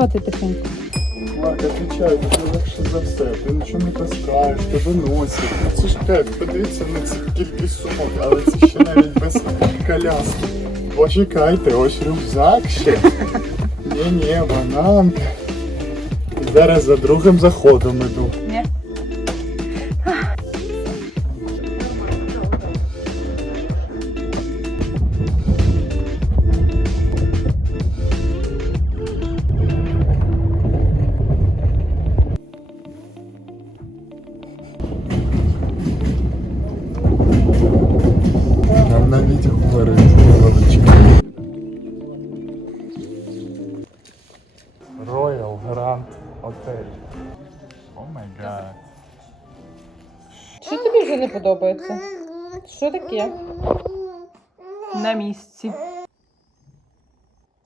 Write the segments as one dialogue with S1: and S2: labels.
S1: Спати тихенько?
S2: Марк, отвечаю, ти легше за все. Ти нічого не таскаєш, тебе носять. Це ж кайф, подивіться на цю кількість сумок, але це ще навіть без коляски. Почекайте, ось рюкзак ще. Ні-ні, бананка. І зараз за другим заходом іду. Grand О май гад.
S1: Що тобі вже не подобається? Що таке? На місці.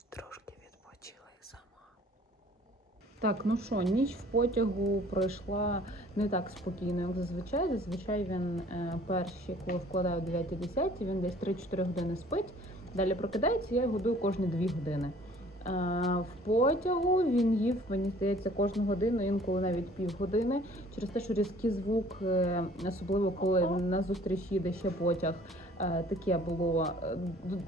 S1: Трошки відпочила і сама. Так, ну що, ніч в потягу пройшла не так спокійно, як зазвичай. Зазвичай він е, перші, коли вкладаю 9-10, він десь 3-4 години спить. Далі прокидається, я його годую кожні 2 години. Е, в потягу він їв, мені здається, кожну годину, інколи навіть півгодини. Через те, що різкий звук, е, особливо коли на зустріч їде ще потяг, е, таке було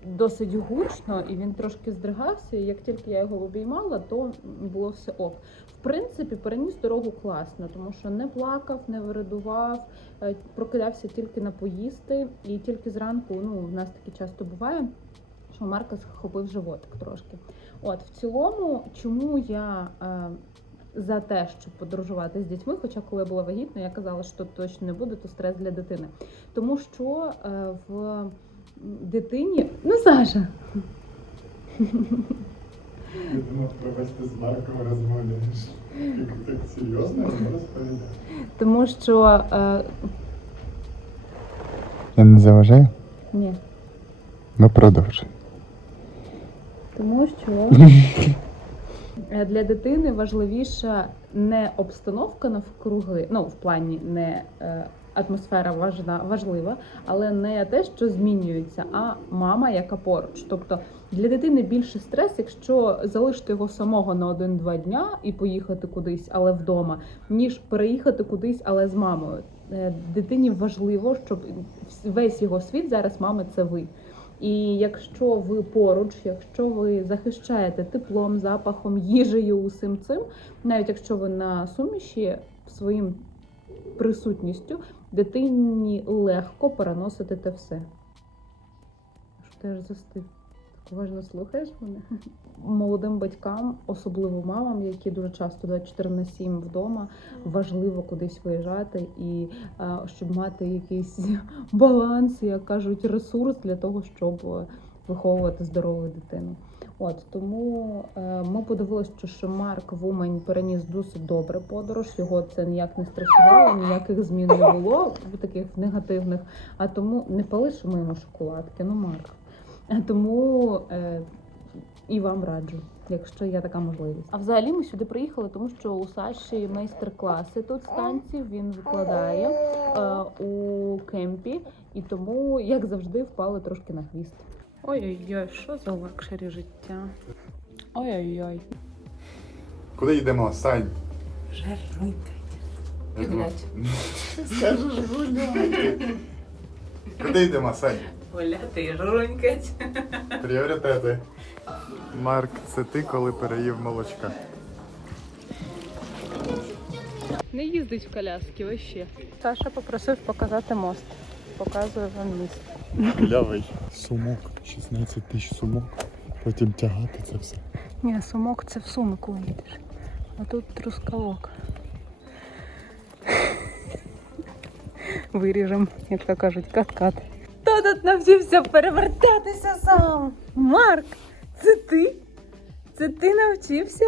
S1: досить гучно, і він трошки здригався. І як тільки я його обіймала, то було все ок. В принципі, переніс дорогу класно, тому що не плакав, не вирадував, прокидався тільки на поїсти, і тільки зранку, ну, в нас таке часто буває, що у Марка схопив животик трошки. От, в цілому, чому я е, за те, щоб подорожувати з дітьми, хоча коли я була вагітна, я казала, що точно не буде, то стрес для дитини. Тому що е, в дитині. Ну, Саша,
S2: Я думав, провести з Марком розмовляєш. Так серйозно розповідаєш?
S1: тому що. Е,
S2: Я не заважаю?
S1: ні.
S2: Ну продовжуй.
S1: Тому що е, для дитини важливіша не обстановка навкруги, ну в плані не е, атмосфера важна, важлива, але не те, що змінюється, а мама, яка поруч. Тобто для дитини більше стрес, якщо залишити його самого на один-два дня і поїхати кудись, але вдома, ніж переїхати кудись, але з мамою. Е, Дитині важливо, щоб весь його світ зараз мами це ви. І якщо ви поруч, якщо ви захищаєте теплом, запахом, їжею, усім цим, навіть якщо ви на суміші своїм присутністю, дитині легко переносити те все. Застив? Так уважно слухаєш мене? Молодим батькам, особливо мамам, які дуже часто 24 на 7 вдома, важливо кудись виїжджати і е, щоб мати якийсь баланс, як кажуть, ресурс для того, щоб виховувати здорову дитину. От тому е, ми подивилися, що, що Марк Вумань переніс досить добре подорож. Його це ніяк не стресувало, ніяких змін не було таких негативних. А тому не палишимо йому шоколадки, ну Марк. Тому е, і вам раджу, якщо є така можливість. А взагалі ми сюди приїхали, тому що у Саші майстер-класи тут станців він викладає е, у кемпі, і тому, як завжди, впали трошки на хвіст. Ой-ой-ой, що за лакшері життя? Ой-ой-ой.
S2: Куди йдемо, Сань?
S1: Жаруйте. Гулять.
S2: Скажеш гуляти. Куди йдемо, Сань?
S1: Гуляти і жрунькать.
S2: Пріоритети. Марк, це ти коли переїв молочка.
S1: Не їздить в коляски вообще. Саша попросив показати мост. Показую вам міст.
S2: Лявий. Сумок. 16 тисяч сумок. Потім тягати це все.
S1: Ні, сумок це в суми, коли їдеш. А тут трускавок. Виріжем, як то кажуть, кат-кат. Хто тут навчився перевертатися сам? Марк, це ти? Це ти навчився?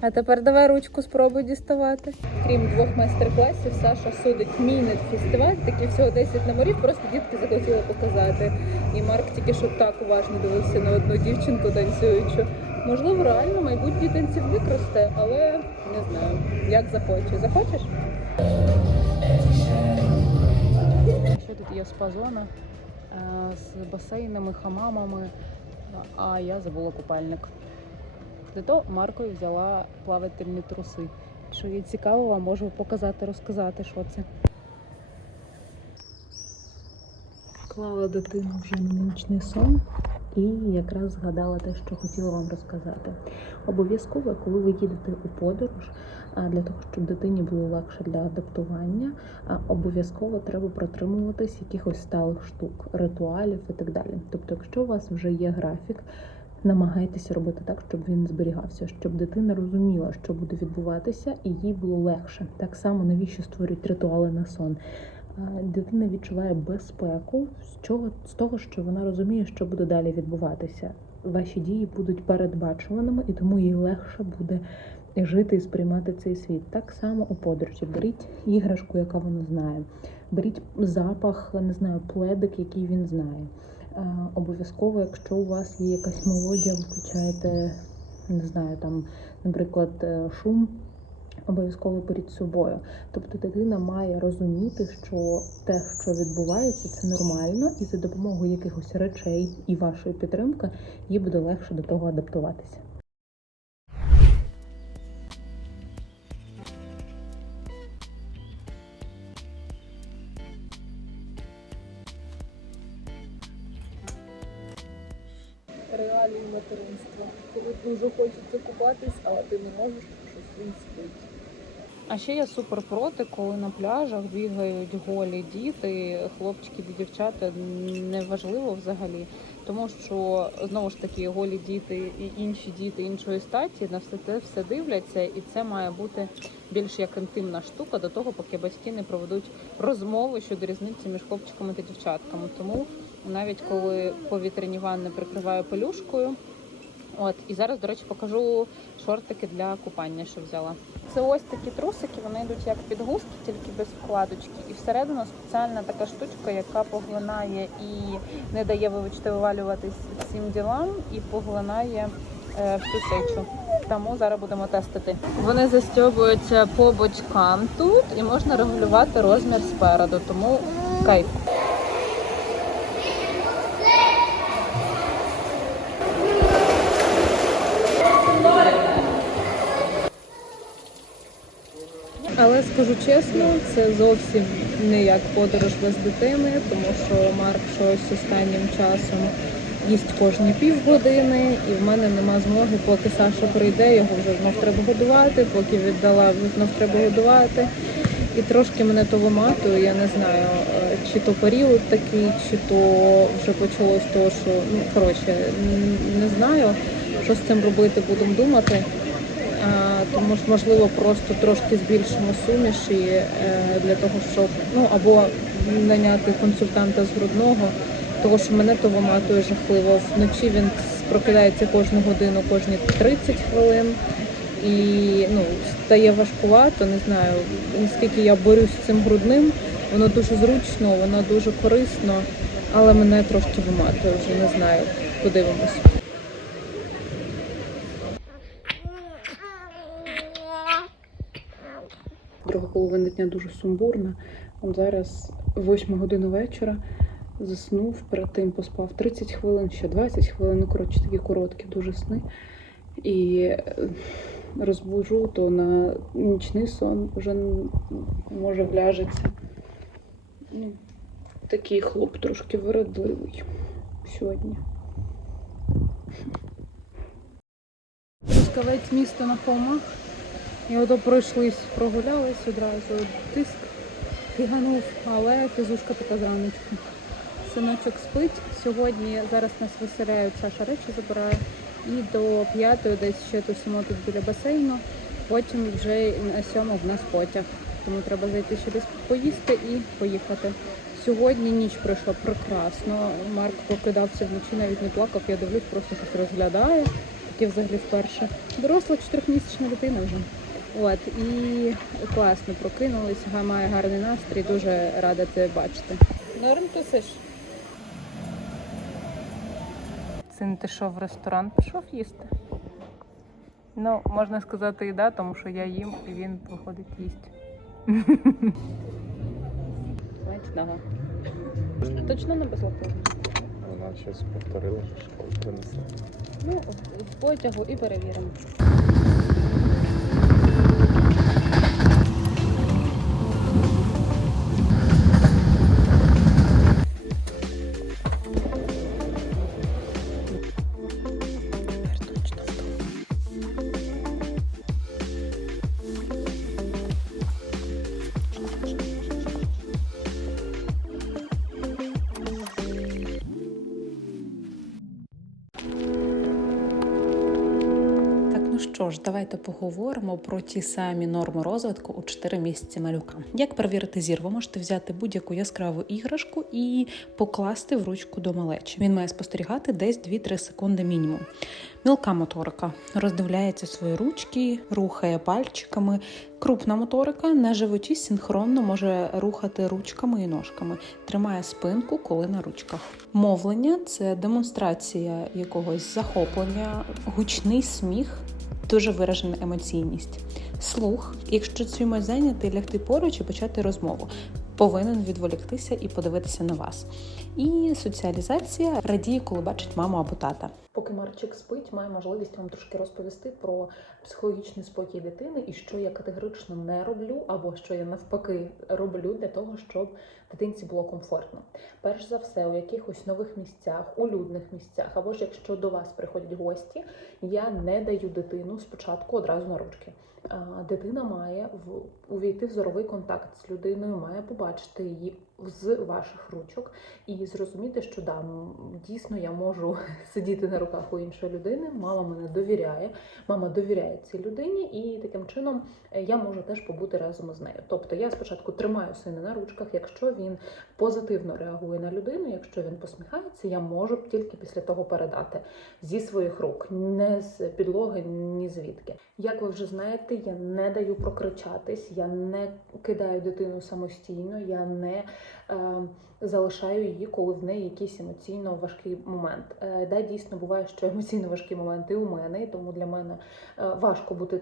S1: А тепер давай ручку спробуй діставати. Крім двох майстер-класів, Саша судить мінет фестиваль, такий всього 10 номерів, просто дітки захотіли показати. І Марк тільки що так уважно дивився на одну дівчинку танцюючу. Можливо, реально майбутній танцівник росте, але не знаю, як захоче. Захочеш? Ще тут є спа-зона з басейнами, хамамами, а я забула купальник. Зато Маркою взяла плавательні труси. Що їй цікаво, можу показати, розказати, що це. Клала дитину вже на нічний сон і якраз згадала те, що хотіла вам розказати. Обов'язково, коли ви їдете у подорож, для того, щоб дитині було легше для адаптування, обов'язково треба протримуватись якихось сталих штук, ритуалів і так далі. Тобто, якщо у вас вже є графік, намагайтеся робити так, щоб він зберігався, щоб дитина розуміла, що буде відбуватися, і їй було легше. Так само навіщо створюють ритуали на сон. А, Дитина відчуває безпеку з чого з того, що вона розуміє, що буде далі відбуватися. Ваші дії будуть передбачуваними, і тому їй легше буде жити і сприймати цей світ. Так само у подорожі. Беріть іграшку, яка вона знає. Беріть запах, не знаю, пледик, який він знає. Е, Обов'язково, якщо у вас є якась мелодія, ви включаєте, не знаю, там, наприклад, е, шум. Обов'язково перед собою. Тобто дитина має розуміти, що те, що відбувається, це нормально, і за допомогою якихось речей і вашої підтримки їй буде легше до того адаптуватися.
S3: реалії материнства. Коли дуже хочеться купатись, але ти не можеш, тому що він спить.
S1: А ще я супер проти, коли на пляжах бігають голі діти, хлопчики та дівчата неважливо взагалі. Тому що знову ж таки голі діти і інші діти іншої статі на все це все дивляться, і це має бути більш як інтимна штука до того, поки батьки не проведуть розмови щодо різниці між хлопчиками та дівчатками. Тому навіть коли повітряні ванни прикриваю пелюшкою. От і зараз, до речі, покажу шортики для купання, що взяла. Це ось такі трусики, вони йдуть як підгузки, тільки без вкладочки. І всередину спеціальна така штучка, яка поглинає і не дає, вибачте, вивалюватись цим ділам, і поглинає е, всю сечу. Тому зараз будемо тестити. Вони застьобуються по бочкам тут і можна регулювати розмір спереду, тому кайф. Але скажу чесно, це зовсім не як подорож без дитини, тому що Марк щось останнім часом їсть кожні півгодини, і в мене нема змоги, поки Саша прийде, його вже знов треба годувати, поки віддала, знов треба годувати. І трошки мене то виматує, я не знаю, е, чи то період такий, чи то вже почалось то, що ну коротше, не знаю, що з цим робити, будемо думати. Тому ж можливо просто трошки збільшимо суміші е, для того, щоб ну або наняти консультанта з грудного, того що мене то виматує жахливо. Вночі він прокидається кожну годину, кожні 30 хвилин. І ну, стає важкувато, не знаю, наскільки я борюсь з цим грудним. Воно дуже зручно, воно дуже корисно, але мене трошки виматує вже не знаю. Подивимось. Половина дня дуже сумбурна. От зараз 8 година вечора. Заснув, перед тим поспав 30 хвилин, ще 20 хвилин. Ну, коротше, такі короткі дуже сни. І е, розбужу, то на нічний сон вже може вляжеться. Ну, такий хлоп трошки виродливий сьогодні. Трускавець місто на холмах. І ото пройшлись, прогулялись одразу. Тиск фіганув, але фізушка така зраночку. Синочок спить. Сьогодні зараз нас виселяють, Саша речі забирає. І до п'ятої десь ще тусимо тут біля басейну. Потім вже на сьому в нас потяг. Тому треба зайти ще поїсти і поїхати. Сьогодні ніч пройшла прекрасно. Марк прокидався вночі, навіть не плакав. Я дивлюсь, просто щось розглядає. Таке взагалі вперше. Доросла чотирьохмісячна дитина вже. От і класно прокинулись, має гарний настрій, дуже рада це бачити. Норм тусиш? Син, ти що в ресторан пішов їсти? Ну, можна сказати і да, тому що я їм і він виходить їсть. Смачного. Точно не безлаковано?
S2: вона щось повторила, що школу принесе.
S1: Ну, в потягу і перевіримо. Що ж, давайте поговоримо про ті самі норми розвитку у 4 місяці малюка. Як перевірити зір? Ви можете взяти будь-яку яскраву іграшку і покласти в ручку до малечі. Він має спостерігати десь 2-3 секунди мінімум. Мілка моторика роздивляється свої ручки, рухає пальчиками. Крупна моторика на животі синхронно може рухати ручками і ножками, тримає спинку, коли на ручках. Мовлення це демонстрація якогось захоплення, гучний сміх, дуже виражена емоційність. Слух, якщо чимось зайнятий, лягти поруч і почати розмову. Повинен відволіктися і подивитися на вас. І соціалізація радіє, коли бачить маму або тата. Поки Марчик спить, маю можливість вам трошки розповісти про психологічний спокій дитини і що я категорично не роблю, або що я навпаки роблю для того, щоб дитинці було комфортно. Перш за все, у якихось нових місцях, у людних місцях, або ж якщо до вас приходять гості, я не даю дитину спочатку одразу на ручки. Дитина має увійти в зоровий контакт з людиною, має побачити її з ваших ручок і зрозуміти, що да, дійсно я можу сидіти на руках у іншої людини. Мама мене довіряє, мама довіряє цій людині, і таким чином е, я можу теж побути разом з нею. Тобто я спочатку тримаю сина на ручках, якщо він позитивно реагує на людину, якщо він посміхається, я можу тільки після того передати зі своїх рук, не з підлоги, ні звідки. Як ви вже знаєте, я не даю прокричатись, я не кидаю дитину самостійно, я не залишаю її, коли в неї якийсь емоційно важкий момент. Е, да, дійсно буває, що емоційно важкі моменти у мене, і тому для мене е, важко бути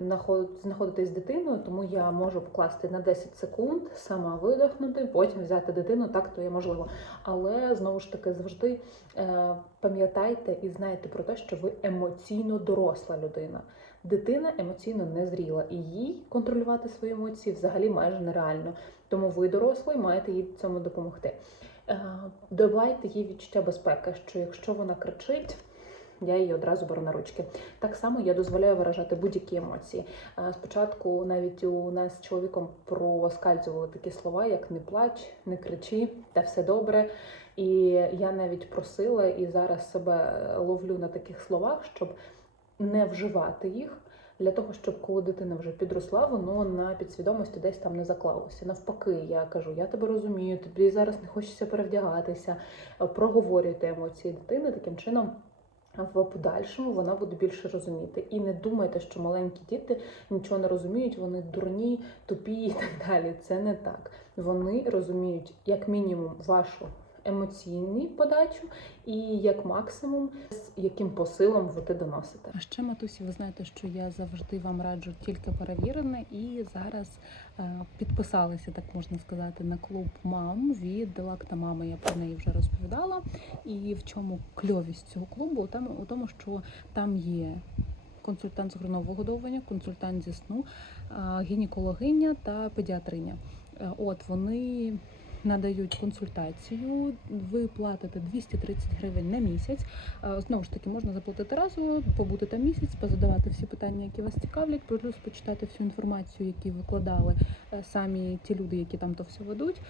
S1: знаходитись з дитиною, тому я можу покласти на 10 секунд, сама видихнути, потім взяти дитину, так то є можливо. Але знову ж таки завжди е, пам'ятайте і знайте про те, що ви емоційно доросла людина. Дитина емоційно незріла, і їй контролювати свої емоції взагалі майже нереально. Тому ви дорослий маєте їй цьому допомогти. Е, Давайте їй відчуття безпеки, що якщо вона кричить. Я її одразу беру на ручки. Так само я дозволяю виражати будь-які емоції. Е, Спочатку навіть у нас з чоловіком проскальзували такі слова, як не плач, не кричи, та все добре. І я навіть просила і зараз себе ловлю на таких словах, щоб не вживати їх. Для того, щоб коли дитина вже підросла, воно на підсвідомості десь там не заклалося. Навпаки, я кажу, я тебе розумію, тобі зараз не хочеться перевдягатися. Е, Проговорюйте емоції дитини таким чином. В подальшому вона буде більше розуміти. І не думайте, що маленькі діти нічого не розуміють, вони дурні, тупі і так далі. Це не так. Вони розуміють як мінімум вашу емоційну подачу, і як максимум, з яким посилом ви те доносите. А ще матусі, ви знаєте, що я завжди вам раджу тільки перевірене, і зараз е, підписалися, так можна сказати, на клуб мам від Лакта Мами. Я про неї вже розповідала. І в чому кльовість цього клубу? Там у тому, що там є. Консультант з грудного вигодовування, консультант зі сну, гінекологиня та педіатриня. Е, От вони надають консультацію. Ви платите 230 гривень на місяць. Е, Знову ж таки, можна заплатити разово, побути там місяць, позадавати всі питання, які вас цікавлять, плюс почитати всю інформацію, які викладали е, самі ті люди, які там то все ведуть.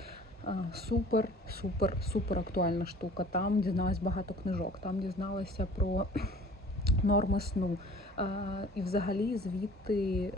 S1: Е, Супер, супер, супер актуальна штука. Там дізналась багато книжок, там дізналася про норми сну. І взагалі звідти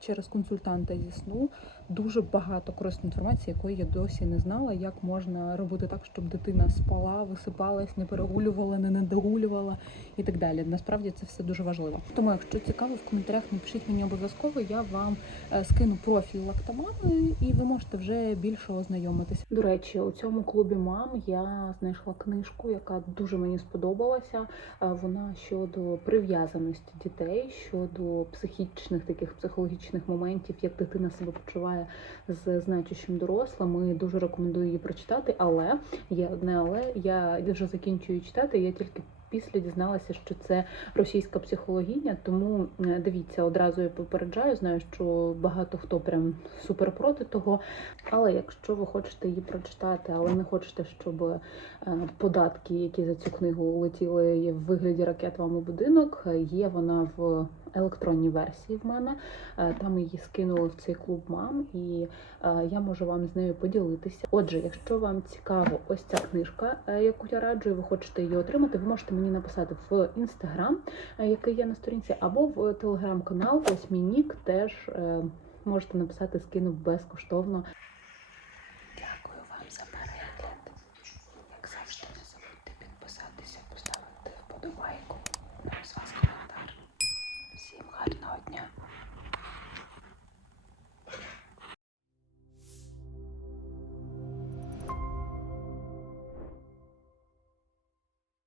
S1: через консультанта зі сну дуже багато корисної інформації, якої я досі не знала, як можна робити так, щоб дитина спала, висипалась, не перегулювала, не недогулювала і так далі. Насправді це все дуже важливо. Тому, якщо цікаво, в коментарях напишіть мені обов'язково. Я вам е, скину профіль лактомами, і ви можете вже більше ознайомитися. До речі, у цьому клубі мам я знайшла книжку, яка дуже мені сподобалася. Е, Вона щодо прив'язаності дітей, щодо психічних таких психологічних моментів, як дитина себе почуває з значущим дорослим. І дуже рекомендую її прочитати. Але є одне, але я вже закінчую читати. Я тільки після дізналася, що це російська психологиня. Тому е, дивіться, одразу я попереджаю. Знаю, що багато хто прям супер проти того. Але якщо ви хочете її прочитати, але не хочете, щоб е, податки, які за цю книгу летіли в вигляді ракет вам у будинок, е, є вона в електронній версії в мене. Е, Там її скинули в цей клуб мам, і е, я можу вам з нею поділитися. Отже, якщо вам цікаво ось ця книжка, е, яку я раджу, і ви хочете її отримати, ви можете мені написати в інстаграм, який є на сторінці, або в телеграм-канал. Ось мій нік теж можете написати, скину безкоштовно.